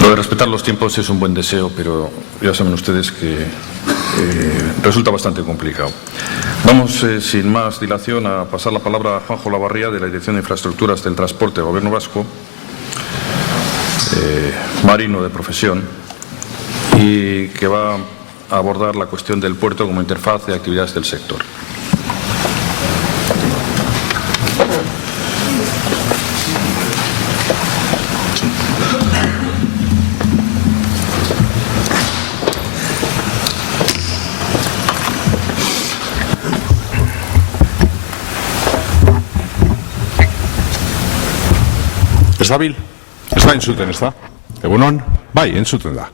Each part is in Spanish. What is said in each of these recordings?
Lo de respetar los tiempos es un buen deseo, pero ya saben ustedes que resulta bastante complicado. Vamos, sin más dilación, a pasar la palabra a Juanjo Olavarría, de la Dirección de Infraestructuras del Transporte del Gobierno Vasco, marino de profesión, y que va a abordar la cuestión del puerto como interfaz de actividades del sector. Ez dabil? Ez da entzuten, ez da? Egunon? Bai, entzuten da.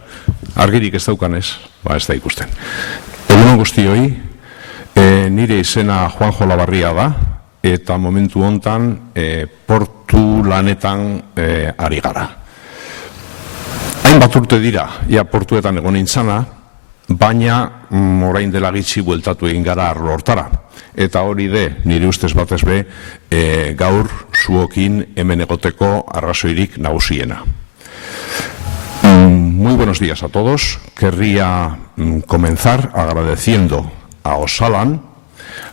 Argirik ez daukanez, ez da ikusten. Egunon guztioi, nire izena Juanjo Olavarría da, eta momentu hontan portu lanetan ari gara. Hainbat urte dira, ia portuetan egon nintzana, baina orain dela gitxi bueltatu egin gara arlo hortara. Eta hori nire ustez batez be, gaur zuokin hemen egoteko arrazoirik nagusiena. Muy buenos días a todos. Querría comenzar agradeciendo a Osalan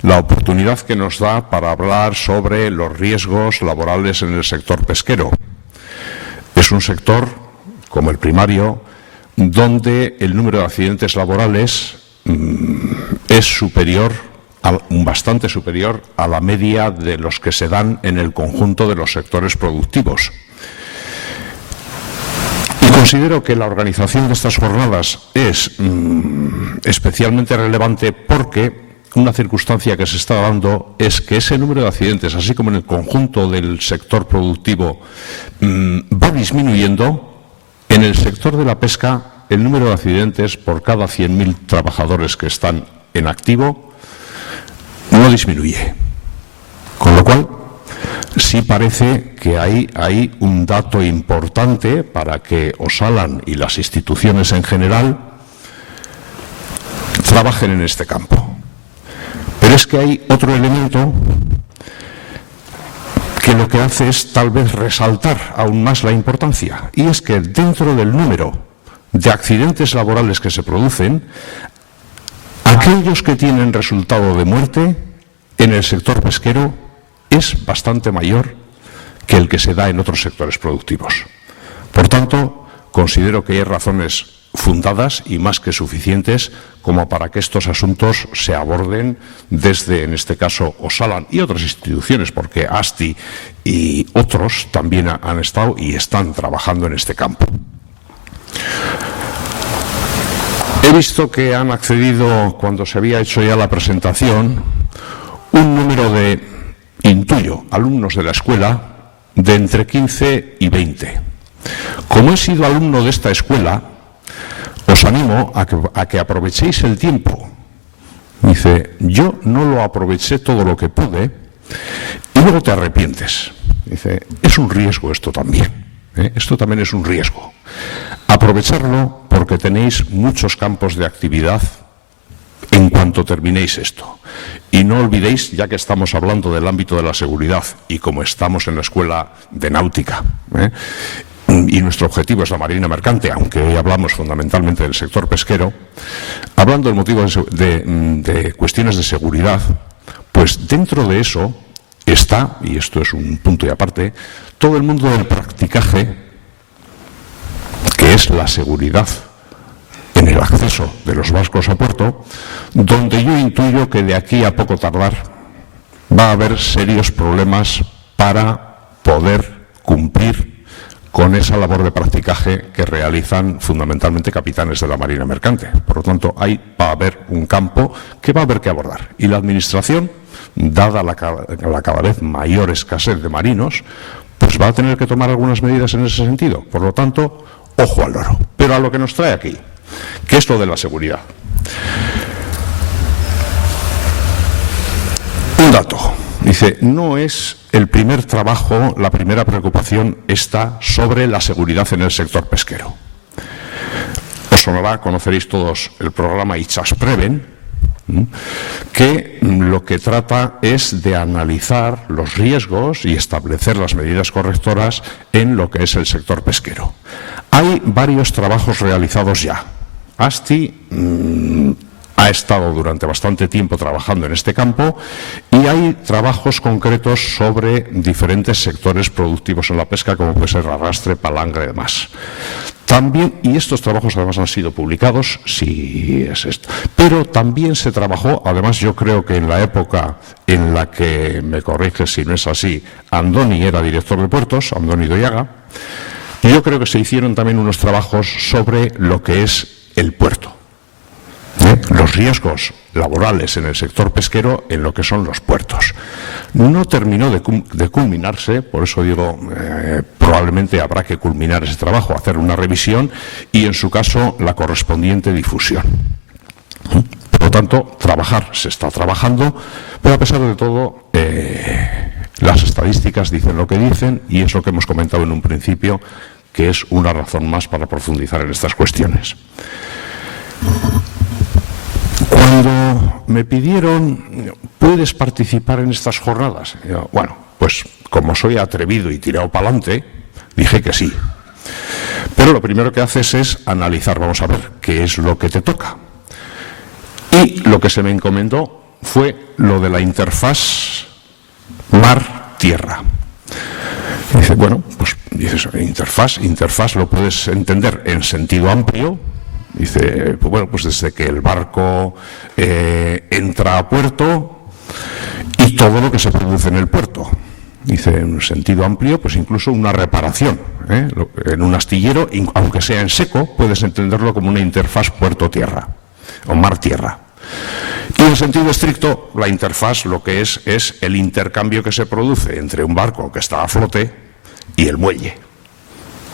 la oportunidad que nos da para hablar sobre los riesgos laborales en el sector pesquero. Es un sector, como el primario, donde el número de accidentes laborales es bastante superior a la media de los que se dan en el conjunto de los sectores productivos. Y considero que la organización de estas jornadas es especialmente relevante porque una circunstancia que se está dando es que ese número de accidentes, así como en el conjunto del sector productivo, va disminuyendo. En el sector de la pesca, el número de accidentes por cada 100.000 trabajadores que están en activo no disminuye. Con lo cual, sí parece que hay un dato importante para que Osalan y las instituciones en general trabajen en este campo. Pero es que hay otro elemento que lo que hace es tal vez resaltar aún más la importancia, y es que dentro del número de accidentes laborales que se producen, aquellos que tienen resultado de muerte en el sector pesquero es bastante mayor que el que se da en otros sectores productivos. Por tanto, considero que hay razones fundadas y más que suficientes como para que estos asuntos se aborden desde, en este caso, Osalan y otras instituciones, porque ASTI y otros también han estado y están trabajando en este campo. He visto que han accedido, cuando se había hecho ya la presentación, un número de, intuyo, alumnos de la escuela de entre 15 y 20. Como he sido alumno de esta escuela, os animo a que aprovechéis el tiempo. Dice, yo no lo aproveché todo lo que pude y luego te arrepientes. Dice, es un riesgo esto también. Esto también es un riesgo. Aprovecharlo porque tenéis muchos campos de actividad en cuanto terminéis esto. Y no olvidéis, ya que estamos hablando del ámbito de la seguridad y como estamos en la escuela de náutica, y nuestro objetivo es la marina mercante, aunque hoy hablamos fundamentalmente del sector pesquero, hablando del motivo de cuestiones de seguridad, pues dentro de eso está, y esto es un punto y aparte, todo el mundo del practicaje, que es la seguridad en el acceso de los barcos a puerto, donde yo intuyo que de aquí a poco tardar va a haber serios problemas para poder cumplir con esa labor de practicaje que realizan fundamentalmente capitanes de la marina mercante. Por lo tanto, va a haber un campo que va a haber que abordar. Y la Administración, dada la cada vez mayor escasez de marinos, pues va a tener que tomar algunas medidas en ese sentido. Por lo tanto, ojo al loro. Pero a lo que nos trae aquí, que es lo de la seguridad. Un dato. Dice, no es el primer trabajo, la primera preocupación está sobre la seguridad en el sector pesquero. Os sonará, conoceréis todos el programa Itsaspreven, que lo que trata es de analizar los riesgos y establecer las medidas correctoras en lo que es el sector pesquero. Hay varios trabajos realizados ya. ASTI ha estado durante bastante tiempo trabajando en este campo y hay trabajos concretos sobre diferentes sectores productivos en la pesca, como puede ser arrastre, palangre y demás. También, y estos trabajos además han sido publicados, sí es esto, pero también se trabajó, además yo creo que en la época en la que, me corrige si no es así, Andoni era director de puertos, Andoni Doyaga, y yo creo que se hicieron también unos trabajos sobre lo que es el puerto. Los riesgos laborales en el sector pesquero en lo que son los puertos. No terminó de culminarse, por eso digo, probablemente habrá que culminar ese trabajo, hacer una revisión y, en su caso, la correspondiente difusión. Por lo tanto, se está trabajando, pero a pesar de todo, las estadísticas dicen lo que dicen y es lo que hemos comentado en un principio, que es una razón más para profundizar en estas cuestiones. Cuando me pidieron, ¿puedes participar en estas jornadas? Yo, bueno, pues como soy atrevido y tirado para adelante, dije que sí. Pero lo primero que haces es analizar, vamos a ver, qué es lo que te toca. Y lo que se me encomendó fue lo de la interfaz mar-tierra. Dice, bueno, pues dices, interfaz lo puedes entender en sentido amplio. Dice, pues bueno, pues desde que el barco entra a puerto y todo lo que se produce en el puerto. Dice, en un sentido amplio, pues incluso una reparación. En un astillero, aunque sea en seco, puedes entenderlo como una interfaz puerto-tierra o mar-tierra. Y en sentido estricto, la interfaz lo que es el intercambio que se produce entre un barco que está a flote y el muelle.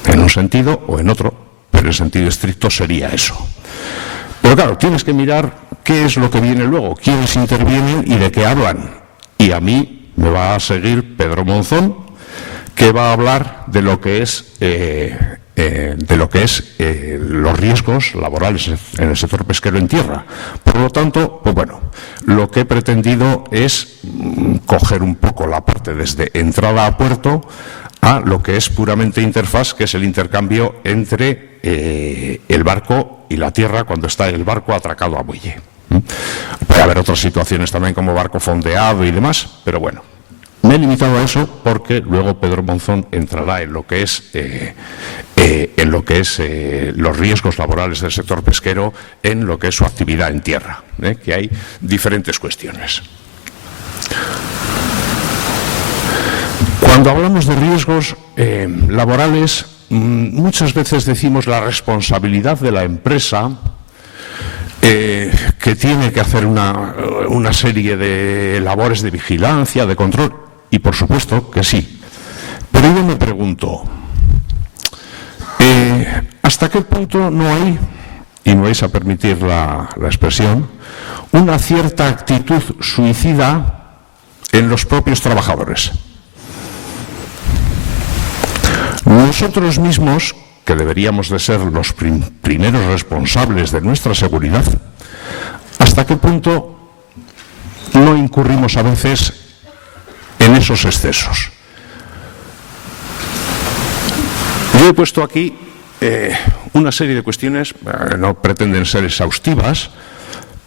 En un sentido o en otro. Pero en sentido estricto sería eso. Pero claro, tienes que mirar qué es lo que viene luego, quiénes intervienen y de qué hablan. Y a mí me va a seguir Pedro Monzón, que va a hablar de lo que es los riesgos laborales en el sector pesquero en tierra. Por lo tanto, pues bueno, lo que he pretendido es coger un poco la parte desde entrada a puerto a lo que es puramente interfaz, que es el intercambio entre el barco y la tierra cuando está el barco atracado a muelle. Puede haber otras situaciones también como barco fondeado y demás, pero bueno, me he limitado a eso porque luego Pedro Monzón entrará en lo que es los riesgos laborales del sector pesquero, en lo que es su actividad en tierra, que hay diferentes cuestiones. Cuando hablamos de riesgos laborales, muchas veces decimos la responsabilidad de la empresa que tiene que hacer una serie de labores de vigilancia, de control, y por supuesto que sí. Pero yo me pregunto, ¿hasta qué punto no hay, y me vais a permitir la expresión, una cierta actitud suicida en los propios trabajadores? Nosotros mismos, que deberíamos de ser los primeros responsables de nuestra seguridad, ¿hasta qué punto no incurrimos a veces en esos excesos? Yo he puesto aquí una serie de cuestiones, no pretenden ser exhaustivas,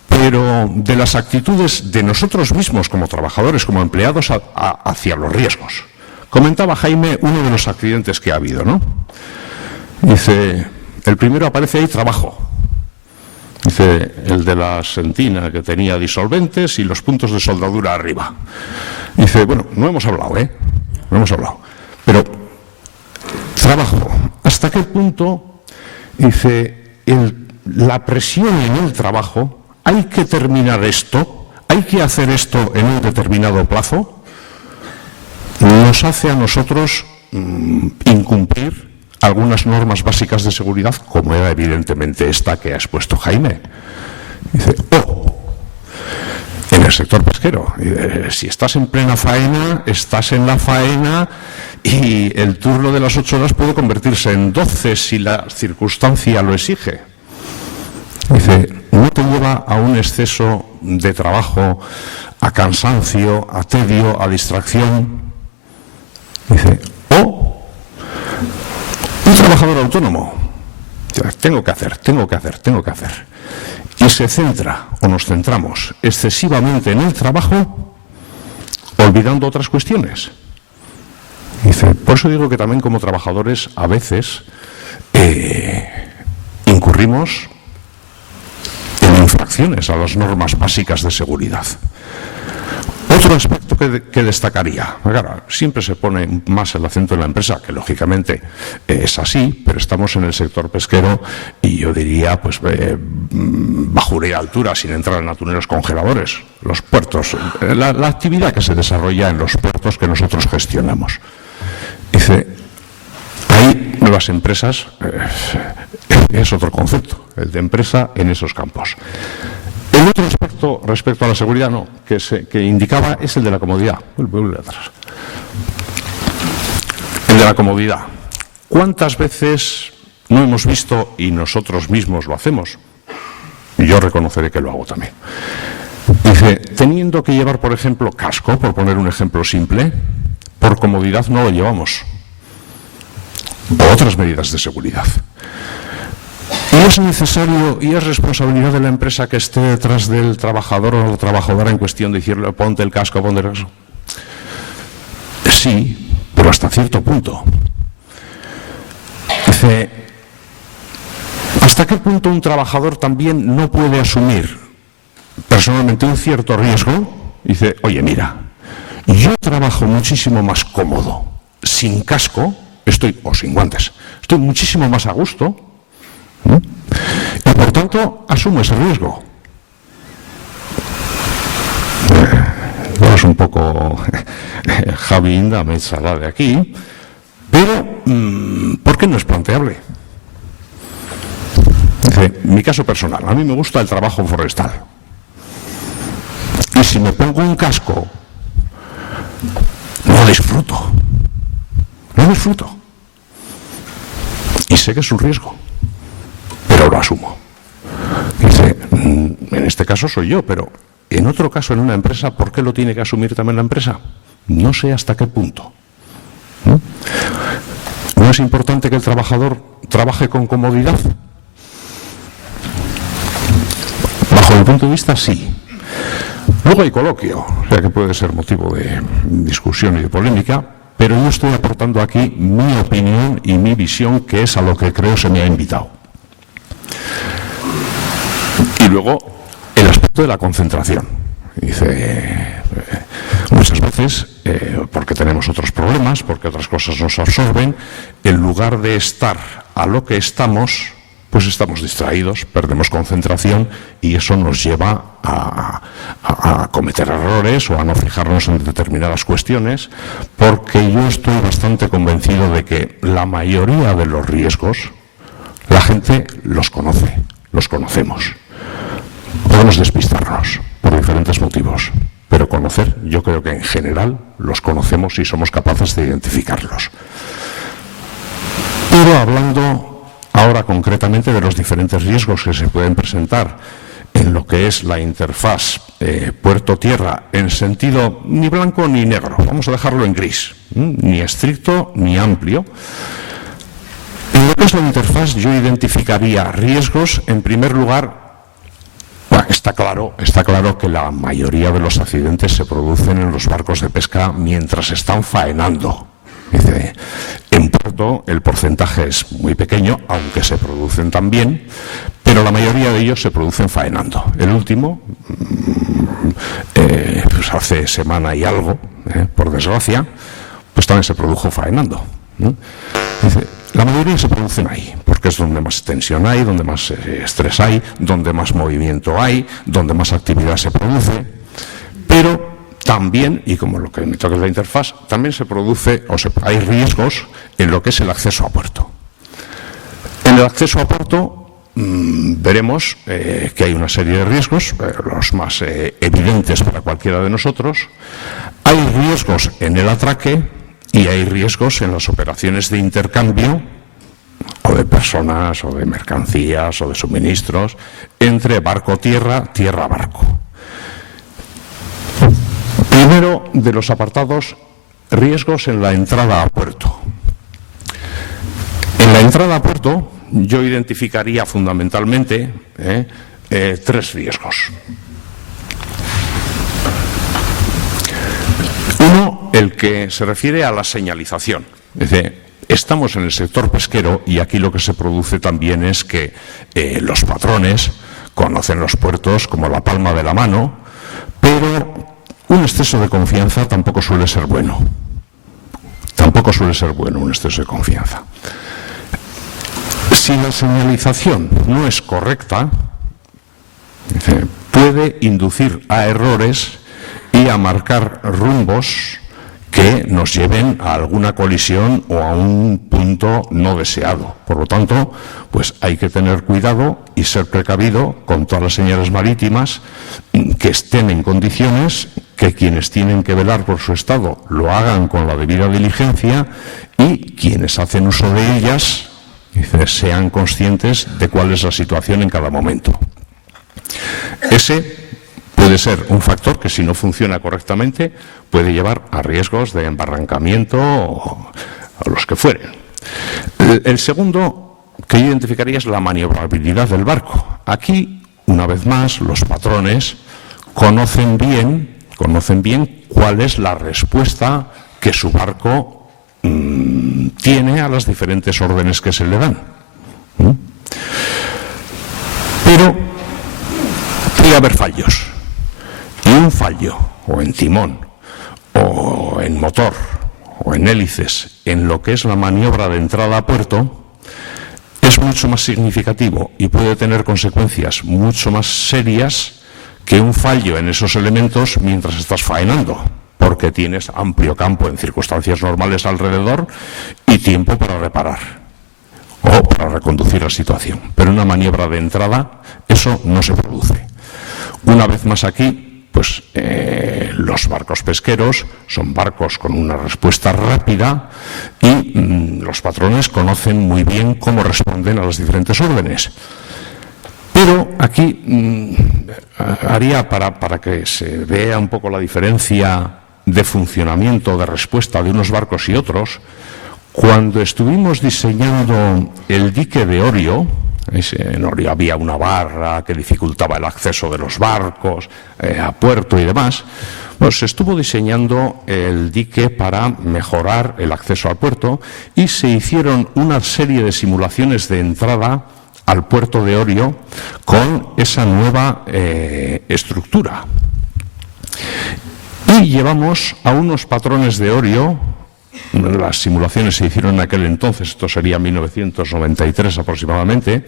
pero de las actitudes de nosotros mismos como trabajadores, como empleados, hacia los riesgos. Comentaba Jaime uno de los accidentes que ha habido, ¿no? Dice, el primero aparece ahí trabajo. Dice, el de la sentina que tenía disolventes y los puntos de soldadura arriba. Dice, bueno, no hemos hablado, no hemos hablado. Pero, trabajo, ¿hasta qué punto, dice, la presión en el trabajo, hay que terminar esto, hay que hacer esto en un determinado plazo? Nos hace a nosotros incumplir algunas normas básicas de seguridad, como era evidentemente esta que ha expuesto Jaime. Dice, en el sector pesquero, si estás en plena faena, estás en la faena y el turno de las 8 horas puede convertirse en 12 si la circunstancia lo exige. Dice, no te lleva lleva a un exceso de trabajo, a cansancio, a tedio, a distracción. Dice, o un trabajador autónomo, tengo que hacer, y se centra, o nos centramos excesivamente en el trabajo, olvidando otras cuestiones. Dice, por eso digo que también como trabajadores a veces incurrimos en infracciones a las normas básicas de seguridad. Otro aspecto que destacaría, claro, siempre se pone más el acento en la empresa, que lógicamente es así, pero estamos en el sector pesquero y yo diría, pues, bajuría altura, sin entrar en atuneros congeladores, los puertos, la actividad que se desarrolla en los puertos que nosotros gestionamos. Dice, hay nuevas empresas, es otro concepto, el de empresa en esos campos. El otro aspecto respecto a la seguridad que indicaba es el de la comodidad. Vuelve atrás. El de la comodidad. ¿Cuántas veces no hemos visto, y nosotros mismos lo hacemos? Y yo reconoceré que lo hago también. Dice, teniendo que llevar, por ejemplo, casco, por poner un ejemplo simple, por comodidad no lo llevamos. O otras medidas de seguridad. Y es necesario y es responsabilidad de la empresa que esté detrás del trabajador o la trabajadora en cuestión de decirle, ponte el casco, ponte el casco. Sí, pero hasta cierto punto. Dice, ¿hasta qué punto un trabajador también no puede asumir personalmente un cierto riesgo? Dice, oye, mira, yo trabajo muchísimo más cómodo sin casco, o sin guantes, estoy muchísimo más a gusto, y por tanto asumo ese riesgo. Es un poco Javi Inda me saldrá de aquí, pero ¿por qué no es planteable? Dice, mi caso personal, a mí me gusta el trabajo forestal, y si me pongo un casco no disfruto, y sé que es un riesgo, pero lo asumo. Dice, en este caso soy yo, pero en otro caso en una empresa, ¿por qué lo tiene que asumir también la empresa? No sé hasta qué punto. ¿No es importante que el trabajador trabaje con comodidad? Bajo mi punto de vista, sí. Luego hay coloquio, o sea que puede ser motivo de discusión y de polémica, pero yo estoy aportando aquí mi opinión y mi visión, que es a lo que creo se me ha invitado. Y luego, el aspecto de la concentración. Dice, muchas veces, porque tenemos otros problemas, porque otras cosas nos absorben, en lugar de estar a lo que estamos, pues estamos distraídos, perdemos concentración y eso nos lleva a cometer errores o a no fijarnos en determinadas cuestiones, porque yo estoy bastante convencido de que la mayoría de los riesgos la gente los conoce, los conocemos. Podemos despistarnos por diferentes motivos, pero conocer, yo creo que en general los conocemos y somos capaces de identificarlos. Pero hablando ahora concretamente de los diferentes riesgos que se pueden presentar en lo que es la interfaz puerto-tierra en sentido ni blanco ni negro, vamos a dejarlo en gris, ni estricto ni amplio. En lo que es la interfaz yo identificaría riesgos, en primer lugar, está claro que la mayoría de los accidentes se producen en los barcos de pesca mientras están faenando. Dice, en puerto el porcentaje es muy pequeño, aunque se producen también, pero la mayoría de ellos se producen faenando. El último, pues hace semana y algo, por desgracia, pues también se produjo faenando, ¿no? Dice, la mayoría se producen ahí, porque es donde más tensión hay, donde más estrés hay, donde más movimiento hay, donde más actividad se produce, pero también, y como lo que me toca es la interfaz, también se produce, hay riesgos en lo que es el acceso a puerto. En el acceso a puerto veremos que hay una serie de riesgos, los más evidentes para cualquiera de nosotros. Hay riesgos en el atraque y hay riesgos en las operaciones de intercambio o de personas, o de mercancías, o de suministros, entre barco-tierra, tierra-barco. Primero de los apartados, riesgos en la entrada a puerto. En la entrada a puerto yo identificaría fundamentalmente tres riesgos. Uno, el que se refiere a la señalización. Es decir, estamos en el sector pesquero y aquí lo que se produce también es que los patrones conocen los puertos como la palma de la mano, pero un exceso de confianza tampoco suele ser bueno. Tampoco suele ser bueno un exceso de confianza. Si la señalización no es correcta, puede inducir a errores y a marcar rumbos que nos lleven a alguna colisión o a un punto no deseado. Por lo tanto, pues hay que tener cuidado y ser precavido con todas las señales marítimas, que estén en condiciones, que quienes tienen que velar por su estado lo hagan con la debida diligencia y quienes hacen uso de ellas sean conscientes de cuál es la situación en cada momento. Ese puede ser un factor que, si no funciona correctamente, puede llevar a riesgos de embarrancamiento o a los que fueren. El segundo que yo identificaría es la maniobrabilidad del barco. Aquí, una vez más, los patrones conocen bien cuál es la respuesta que su barco tiene a las diferentes órdenes que se le dan. Pero puede haber fallos. Y un fallo, o en timón, o en motor, o en hélices, en lo que es la maniobra de entrada a puerto, es mucho más significativo y puede tener consecuencias mucho más serias que un fallo en esos elementos mientras estás faenando, porque tienes amplio campo en circunstancias normales alrededor y tiempo para reparar o para reconducir la situación. Pero en una maniobra de entrada eso no se produce. Una vez más aquí, pues los barcos pesqueros son barcos con una respuesta rápida y los patrones conocen muy bien cómo responden a las diferentes órdenes. Pero aquí haría, para que se vea un poco la diferencia de funcionamiento, de respuesta de unos barcos y otros, cuando estuvimos diseñando el dique de Orio, en Orio había una barra que dificultaba el acceso de los barcos a puerto y demás, pues se estuvo diseñando el dique para mejorar el acceso al puerto y se hicieron una serie de simulaciones de entrada al puerto de Orio con esa nueva estructura. Y llevamos a unos patrones de Orio. Las simulaciones se hicieron en aquel entonces, esto sería 1993 aproximadamente.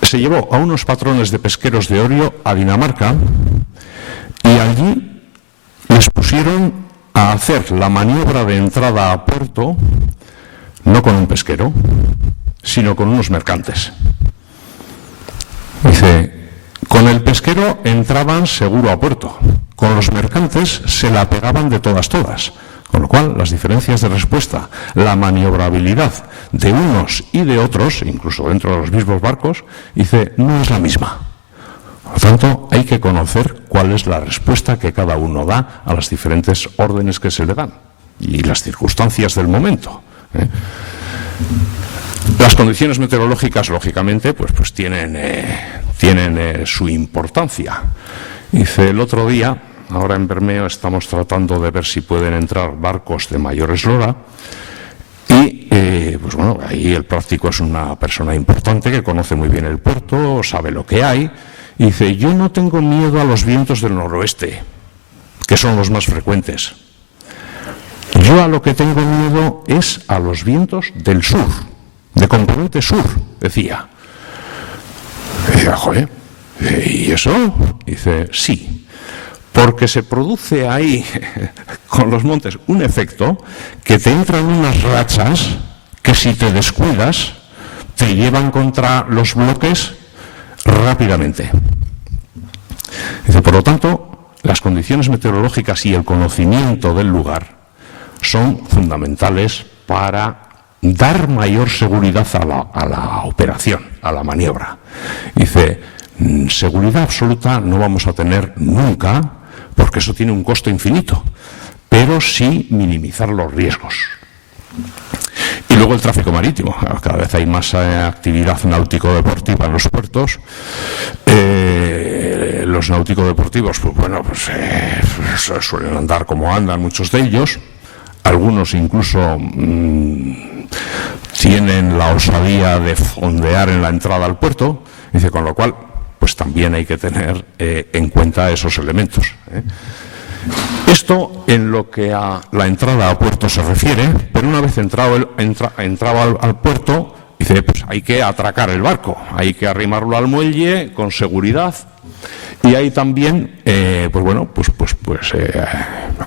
Se llevó a unos patrones de pesqueros de Orio a Dinamarca y allí les pusieron a hacer la maniobra de entrada a puerto no con un pesquero, sino con unos mercantes. Dice, con el pesquero entraban seguro a puerto, con los mercantes se la pegaban de todas. Con lo cual, las diferencias de respuesta, la maniobrabilidad de unos y de otros, incluso dentro de los mismos barcos, dice, no es la misma. Por lo tanto, hay que conocer cuál es la respuesta que cada uno da a las diferentes órdenes que se le dan y las circunstancias del momento. Las condiciones meteorológicas, lógicamente, pues tienen su importancia. Dice, el otro día, ahora en Bermeo estamos tratando de ver si pueden entrar barcos de mayor eslora y, pues bueno, ahí el práctico es una persona importante que conoce muy bien el puerto, sabe lo que hay, y dice, yo no tengo miedo a los vientos del noroeste, que son los más frecuentes. Yo a lo que tengo miedo es a los vientos del sur, de componente sur, decía. Y decía, joder, ¿y eso? Dice, sí. Porque se produce ahí, con los montes, un efecto que te entran unas rachas que si te descuidas te llevan contra los bloques rápidamente. Dice, por lo tanto, las condiciones meteorológicas y el conocimiento del lugar son fundamentales para dar mayor seguridad a la operación, a la maniobra. Dice, seguridad absoluta no vamos a tener nunca, porque eso tiene un costo infinito, pero sí minimizar los riesgos. Y luego el tráfico marítimo. Cada vez hay más actividad náutico-deportiva en los puertos. Los náutico-deportivos, pues bueno, suelen andar como andan muchos de ellos. Algunos incluso tienen la osadía de fondear en la entrada al puerto. Dice, con lo cual, pues también hay que tener en cuenta esos elementos. Esto en lo que a la entrada a puerto se refiere, pero una vez entraba al puerto, dice, pues hay que atracar el barco, hay que arrimarlo al muelle con seguridad. Y ahí también,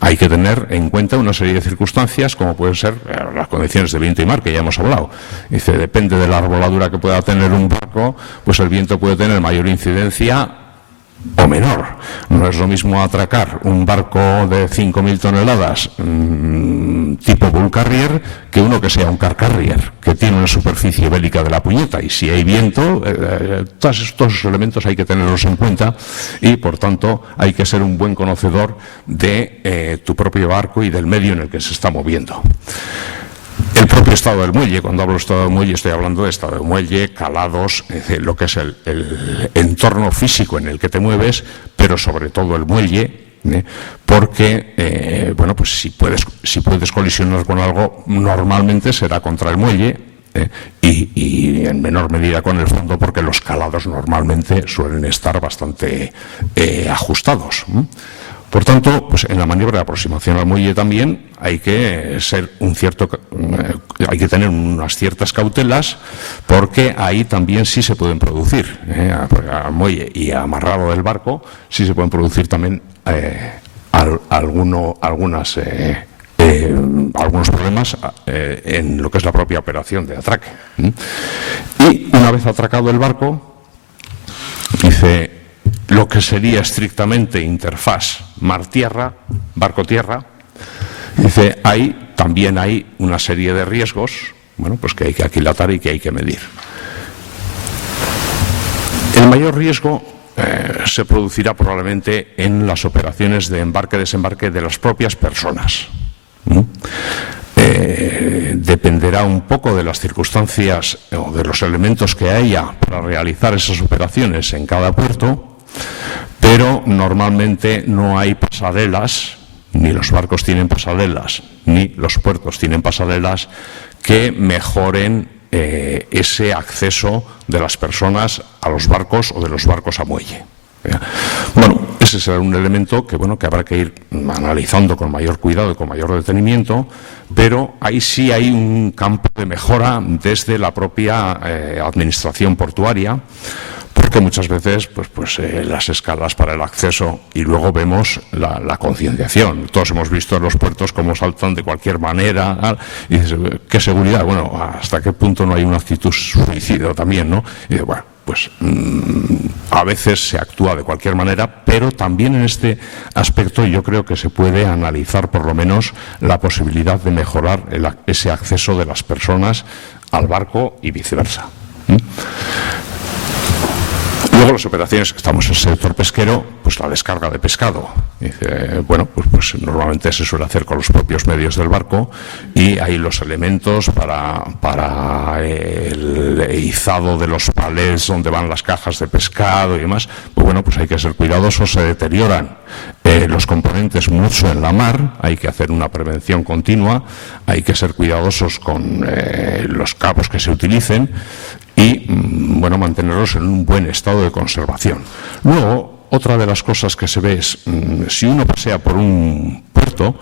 hay que tener en cuenta una serie de circunstancias, como pueden ser las condiciones de viento y mar, que ya hemos hablado. Dice, depende de la arboladura que pueda tener un barco, pues el viento puede tener mayor incidencia o menor. No es lo mismo atracar un barco de 5.000 toneladas tipo bull carrier que uno que sea un car carrier, que tiene una superficie bélica de la puñeta, y si hay viento, todos esos elementos hay que tenerlos en cuenta, y por tanto hay que ser un buen conocedor de tu propio barco y del medio en el que se está moviendo. El propio estado del muelle, cuando hablo de estado del muelle estoy hablando de estado del muelle, calados, lo que es el entorno físico en el que te mueves, pero sobre todo el muelle, porque si puedes colisionar con algo, normalmente será contra el muelle, y en menor medida con el fondo, porque los calados normalmente suelen estar bastante ajustados. Por tanto, pues en la maniobra de aproximación al muelle también hay que tener unas ciertas cautelas, porque ahí también sí se pueden producir, al muelle y amarrado del barco, sí se pueden producir también algunos problemas en lo que es la propia operación de atraque. Y una vez atracado el barco, dice, lo que sería estrictamente interfaz mar-tierra, barco-tierra, dice, ahí también hay una serie de riesgos, que hay que aquilatar y que hay que medir. El mayor riesgo se producirá probablemente en las operaciones de embarque-desembarque de las propias personas. Dependerá un poco de las circunstancias o de los elementos que haya para realizar esas operaciones en cada puerto, pero normalmente no hay pasarelas, ni los barcos tienen pasarelas, ni los puertos tienen pasarelas que mejoren ese acceso de las personas a los barcos o de los barcos a muelle. Ese será un elemento que habrá que ir analizando con mayor cuidado y con mayor detenimiento, pero ahí sí hay un campo de mejora desde la propia administración portuaria, porque muchas veces las escalas para el acceso, y luego vemos la concienciación. Todos hemos visto en los puertos cómo saltan de cualquier manera, y dices, ¿qué seguridad? ¿Hasta qué punto no hay una actitud suicida también, no? Y dices, a veces se actúa de cualquier manera, pero también en este aspecto yo creo que se puede analizar por lo menos la posibilidad de mejorar ese acceso de las personas al barco y viceversa. Luego las operaciones, estamos en el sector pesquero, pues la descarga de pescado. Dice, pues normalmente se suele hacer con los propios medios del barco, y hay los elementos para el izado de los palés donde van las cajas de pescado y demás. Pues hay que ser cuidadosos, se deterioran los componentes mucho en la mar, hay que hacer una prevención continua, hay que ser cuidadosos con los cabos que se utilicen, y mantenerlos en un buen estado de conservación. Luego, otra de las cosas que se ve es, si uno pasea por un puerto,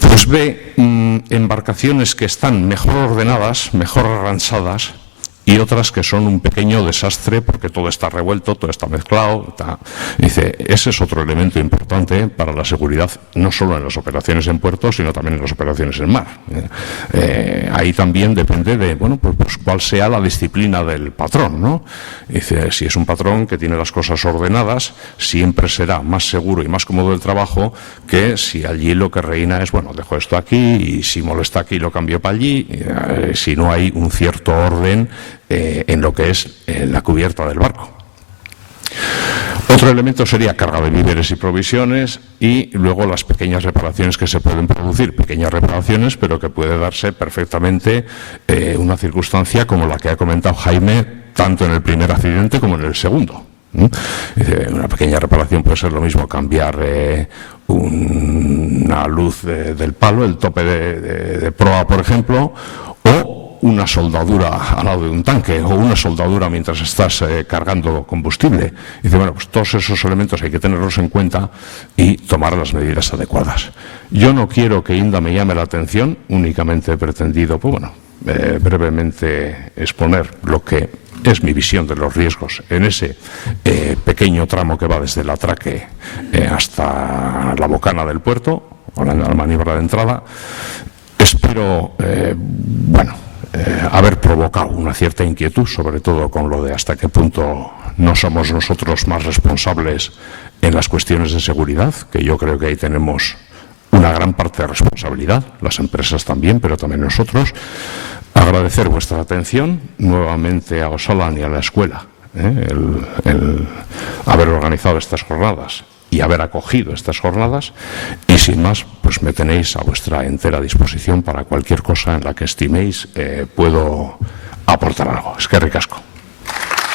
pues ve embarcaciones que están mejor ordenadas, mejor arranchadas, y otras que son un pequeño desastre porque todo está revuelto, todo está mezclado. Dice, ese es otro elemento importante para la seguridad, no solo en las operaciones en puertos, sino también en las operaciones en mar. Ahí también depende de, bueno, pues cuál sea la disciplina del patrón, ¿no? Dice, si es un patrón que tiene las cosas ordenadas, siempre será más seguro y más cómodo el trabajo que si allí lo que reina es, bueno, dejo esto aquí y si molesta aquí lo cambio para allí, si no hay un cierto orden en lo que es la cubierta del barco. Otro elemento sería carga de víveres y provisiones y luego las pequeñas reparaciones que se pueden producir, pequeñas reparaciones, pero que puede darse perfectamente una circunstancia como la que ha comentado Jaime, tanto en el primer accidente como en el segundo. Una pequeña reparación puede ser lo mismo cambiar una luz del palo, el tope de proa, por ejemplo, o una soldadura al lado de un tanque o una soldadura mientras estás cargando combustible. Dice, bueno, pues todos esos elementos hay que tenerlos en cuenta y tomar las medidas adecuadas. Yo no quiero que Inda me llame la atención, únicamente he pretendido, pues bueno, brevemente exponer lo que es mi visión de los riesgos en ese pequeño tramo que va desde el atraque hasta la bocana del puerto o la maniobra de entrada. Espero, haber provocado una cierta inquietud, sobre todo con lo de hasta qué punto no somos nosotros más responsables en las cuestiones de seguridad, que yo creo que ahí tenemos una gran parte de responsabilidad, las empresas también, pero también nosotros. Agradecer vuestra atención nuevamente a Osalan y a la escuela, el haber organizado estas jornadas y haber acogido estas jornadas, y sin más, pues me tenéis a vuestra entera disposición para cualquier cosa en la que estiméis puedo aportar algo. Eskerrik asko.